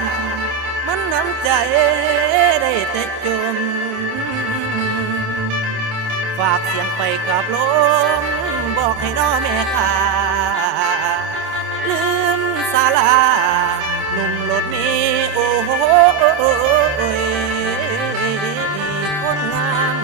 ำมันน้ำใจได้แต่จมฝากเสียงไปกับลมบอกให้น้อแม่ข้าลืมศาลาหนุ่มรถเมล์โอ้โหคนงาม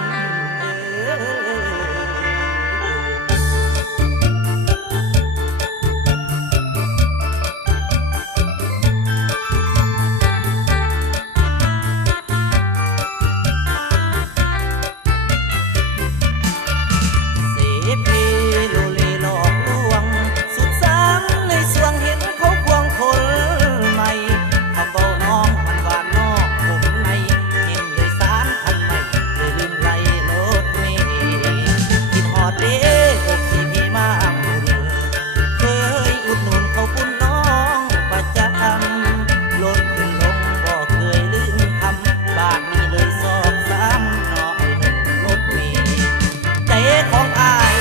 ของอาย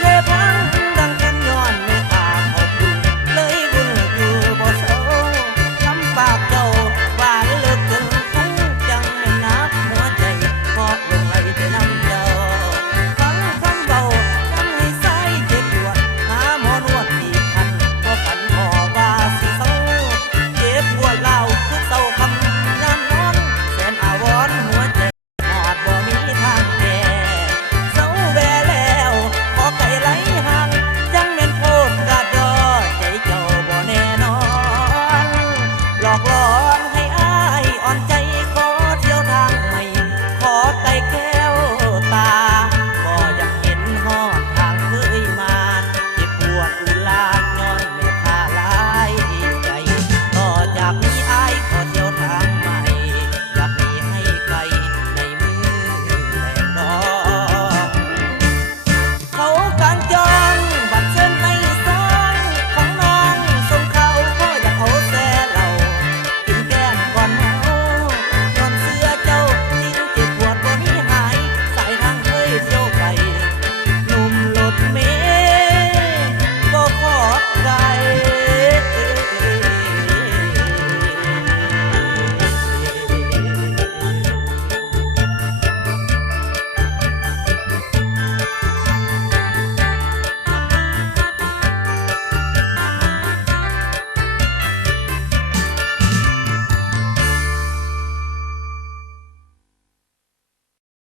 เลพังดังกันย้อนไม่ขาดขอบคุณเลยบุญอยู่บ่เศร้าคำปากเจ้าหวานเลิกถึงคุ้งจังไม่นับหัวใจเพราะลงไหลแต่น้ำเจ้าฟังคำเบาทำให้สายเจ็บปวดหาหมอนวดอีกพันเพราะฝันพอว่าสิเศร้าเจ็บปวดเล่าทุกเศร้าคำยามนอนแสนอาวรณ์หัวใจหอดบ่มีทางแก้ไก่ไหลห่างจังแม่นโพดกาดดอใจเจ้าบ่แน่นอนหลอกล่อ